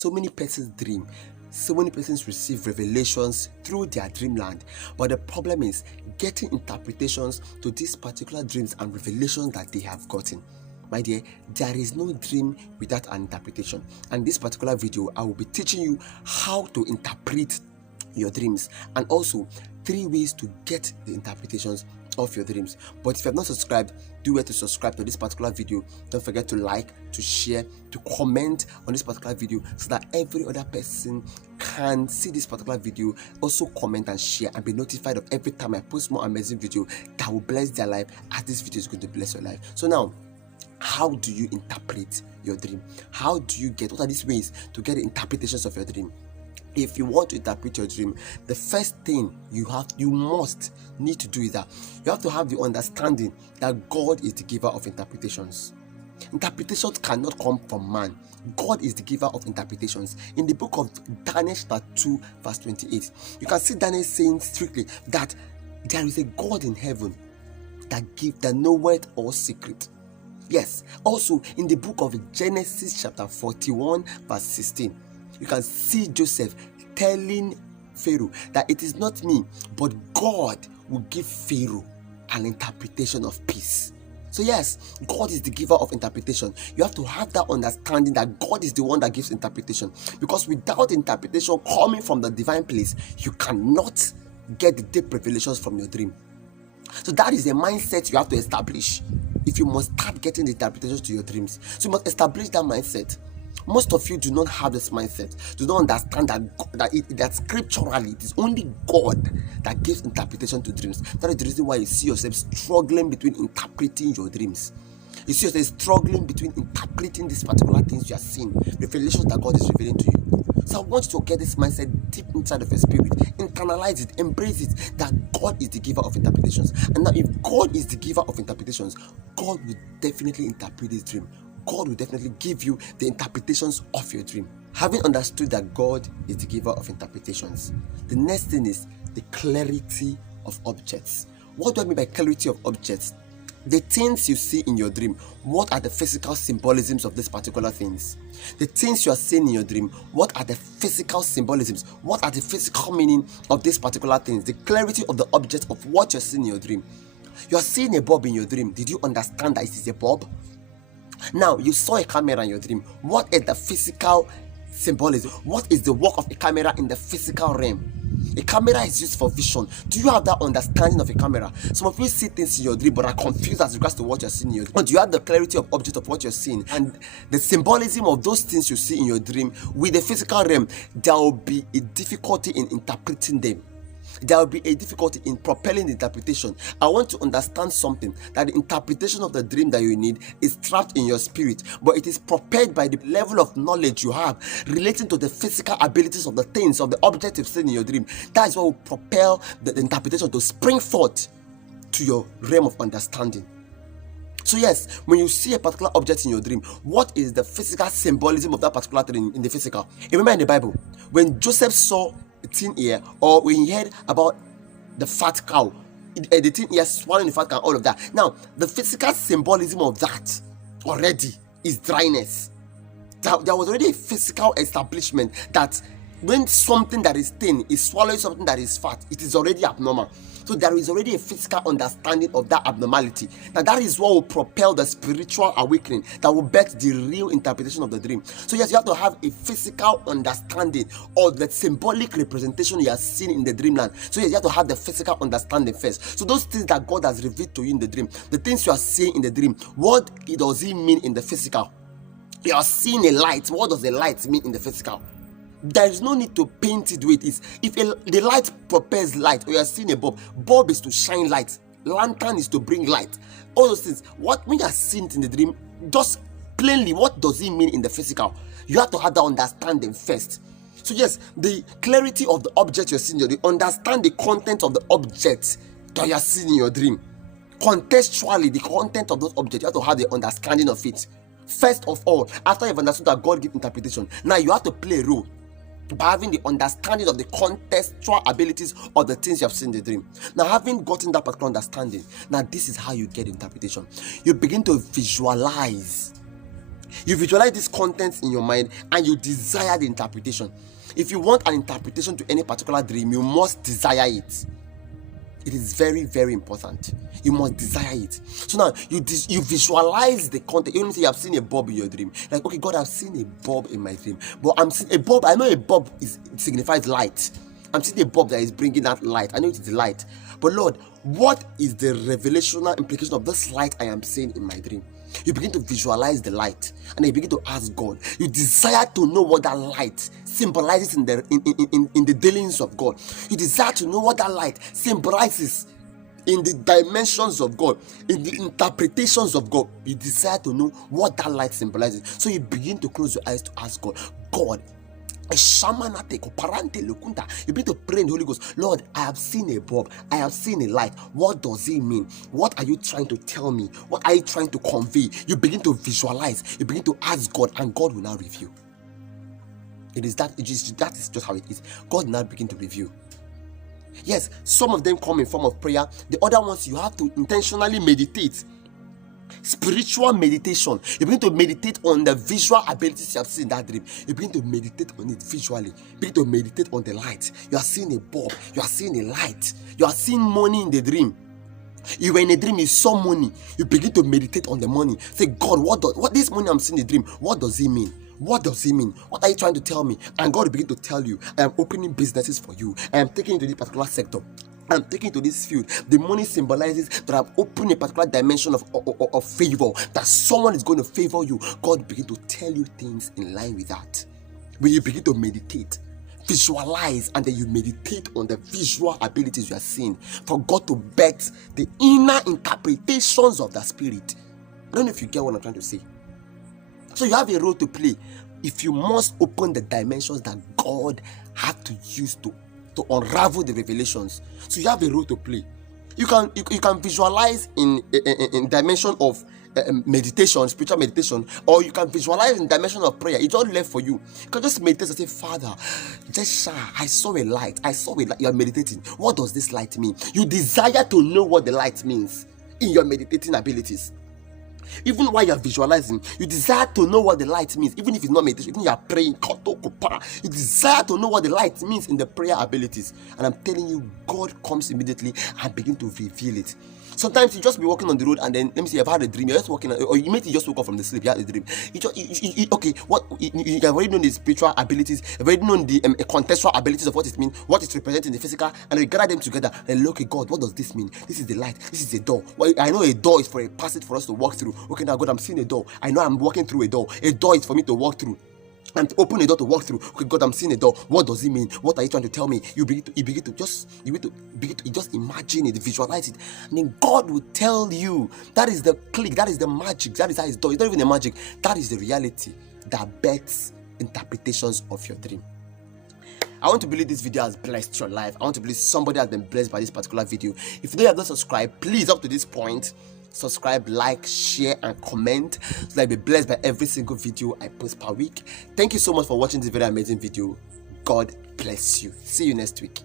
So many persons dream. So many persons receive revelations through their dreamland. But the problem is getting interpretations to these particular dreams and revelations that they have gotten. My dear, there is no dream without an interpretation. And this particular video, I will be teaching you how to interpret your dreams, and also 3 ways to get the interpretations of your dreams. But if you have not subscribed, do well to subscribe to this particular video. Don't forget to like, to share, to comment on this particular video so that every other person can see this particular video, also comment and share, and be notified of every time I post more amazing video that will bless their life, as this video is going to bless your life. So now, how do you interpret your dream? How do you get, what are these ways to get the interpretations of your dream? If you want to interpret your dream, the first thing you must need to do is that you have to have the understanding that God is the giver of interpretations. Interpretations cannot come from man. God is the giver of interpretations. In the book of Daniel chapter 2 verse 28, you can see Daniel saying strictly that there is a God in heaven that knoweth all secret. Yes, also in the book of Genesis chapter 41 verse 16, you can see Joseph telling Pharaoh that it is not me, but God will give Pharaoh an interpretation of peace. So yes, God is the giver of interpretation. You have to have that understanding that God is the one that gives interpretation, because without interpretation coming from the divine place, you cannot get the deep revelations from your dream. So that is a mindset you have to establish if you must start getting the interpretations to your dreams. So you must establish that mindset. Most of you do not have this mindset, do not understand that scripturally it is only God that gives interpretation to dreams. That is the reason why you see yourself struggling between interpreting your dreams. You see yourself struggling between interpreting these particular things you are seeing, revelations that God is revealing to you. So I want you to get this mindset deep inside of your spirit, internalize it, embrace it, that God is the giver of interpretations. And now if God is the giver of interpretations, God will definitely interpret this dream. God will definitely give you the interpretations of your dream. Having understood that God is the giver of interpretations, the next thing is the clarity of objects. What do I mean by clarity of objects? The things you see in your dream, what are the physical symbolisms of these particular things? The things you are seeing in your dream, what are the physical symbolisms? What are the physical meaning of these particular things? The clarity of the object of what you're seeing in your dream. You are seeing a bulb in your dream. Did you understand that it is a bulb? Now, you saw a camera in your dream. What is the physical symbolism? What is the work of a camera in the physical realm? A camera is used for vision. Do you have that understanding of a camera? Some of you see things in your dream but are confused as regards to what you're seeing in your dream. But do you have the clarity of object of what you're seeing and the symbolism of those things you see in your dream with the physical realm? There will be a difficulty in interpreting them. There will be a difficulty in propelling the interpretation. I want to understand something, that the interpretation of the dream that you need is trapped in your spirit, but it is propelled by the level of knowledge you have relating to the physical abilities of the things, of the object you've seen in your dream. That is what will propel the interpretation to spring forth to your realm of understanding. So yes, when you see a particular object in your dream, what is the physical symbolism of that particular thing in the physical? Remember in the Bible, when Joseph saw a thin ear, or when he heard about the fat cow, the thin ear swallowing the fat cow, all of that. Now, the physical symbolism of that already is dryness. There was already a physical establishment that when something that is thin is swallowing something that is fat, it is already abnormal. So there is already a physical understanding of that abnormality. Now that is what will propel the spiritual awakening that will birth the real interpretation of the dream. So yes, you have to have a physical understanding of the symbolic representation you are seeing in the dreamland. So yes, you have to have the physical understanding first. So those things that God has revealed to you in the dream, the things you are seeing in the dream, what does it mean in the physical? You are seeing a light. What does the light mean in the physical? There is no need to paint it with it. If the light propels light, or you are seeing a bulb is to shine light, lantern is to bring light. All those things. What when you are seeing it in the dream, just plainly, what does it mean in the physical? You have to have that understanding first. So yes, the clarity of the object you're seeing, you understand the content of the object that you are seeing in your dream. Contextually, the content of those objects, you have to have the understanding of it. First of all, after you've understood that God gives interpretation, now you have to play a role by having the understanding of the contextual abilities of the things you have seen in the dream. Now, having gotten that particular understanding, now this is how you get interpretation. You begin to visualize You visualize these contents in your mind and you desire the interpretation. If you want an interpretation to any particular dream, you must desire it. It is very, very important. You must desire it. So now you visualize the content. Even if you have seen a bulb in your dream, like, okay, God, I've seen a bulb in my dream, but I'm seeing a bulb. I know a bulb signifies light. I'm seeing a bulb that is bringing that light. I know it is light, but Lord, what is the revelational implication of this light I am seeing in my dream? You begin to visualize the light, and then you begin to ask God. You desire to know what that light symbolizes in the dealings of God. You desire to know what that light symbolizes in the dimensions of God, in the interpretations of God. You desire to know what that light symbolizes. So you begin to close your eyes to ask God. God, you begin to pray in the Holy Ghost. Lord, I have seen a bulb, I have seen a light. What does it mean? What are you trying to tell me? What are you trying to convey? You begin to visualize, you begin to ask God, and God will now reveal. That is just how it is. God will now begin to reveal. Yes, some of them come in form of prayer. The other ones you have to intentionally meditate. Spiritual meditation. You begin to meditate on the visual abilities you have seen in that dream. You begin to meditate on it visually. You begin to meditate on the light. You are seeing a bulb. You are seeing a light. You are seeing money in the dream. You were in a dream, you saw money. You begin to meditate on the money. Say, God, what this money I'm seeing in the dream, what does it mean? What does it mean? What are you trying to tell me? And God will begin to tell you, I am opening businesses for you. I am taking you to this particular sector. I'm taking to this field. The money symbolizes that I'm opening a particular dimension of favor, that someone is going to favor you. God begin to tell you things in line with that. When you begin to meditate, visualize, and then you meditate on the visual abilities you are seeing, for God to bet the inner interpretations of the spirit. I don't know if you get what I'm trying to say. So you have a role to play. If you must open the dimensions that God had to use to unravel the revelations, so you have a role to play. You can visualize in dimension of meditation, spiritual meditation, or you can visualize in dimension of prayer. It's all left for you. You can just meditate and say, Father, I saw a light. You are meditating. What does this light mean? You desire to know what the light means in your meditating abilities. Even while you are visualizing, you desire to know what the light means. Even if it's not meditation, even you are praying, you desire to know what the light means in the prayer abilities. And I'm telling you, God comes immediately and begin to reveal it. Sometimes you just be walking on the road, and then, let me see, you've had a dream. You're just walking, or you maybe just woke up from the sleep. You had a dream. You have already known the spiritual abilities. You've already known the contextual abilities of what it means, what it's representing in the physical, and you gather them together and look at God. What does this mean? This is the light. This is the door. Well, I know a door is for a passage for us to walk through. Okay, now God, I'm seeing a door. I know I'm walking through a door. A door is for me to walk through. And to open a door to walk through. Okay, God, I'm seeing a door. What does it mean? What are you trying to tell me? You begin to just imagine it, visualize it, and then God will tell you. That is the click. That is the magic. That is how it's done. It's not even a magic. That is the reality that bets interpretations of your dream. I want to believe this video has blessed your life. I want to believe somebody has been blessed by this particular video. If you have not subscribed, please, up to this point, subscribe, like, share, and comment so that you'll be blessed by every single video I post per week. Thank you so much for watching this very amazing video. God bless you. See you next week.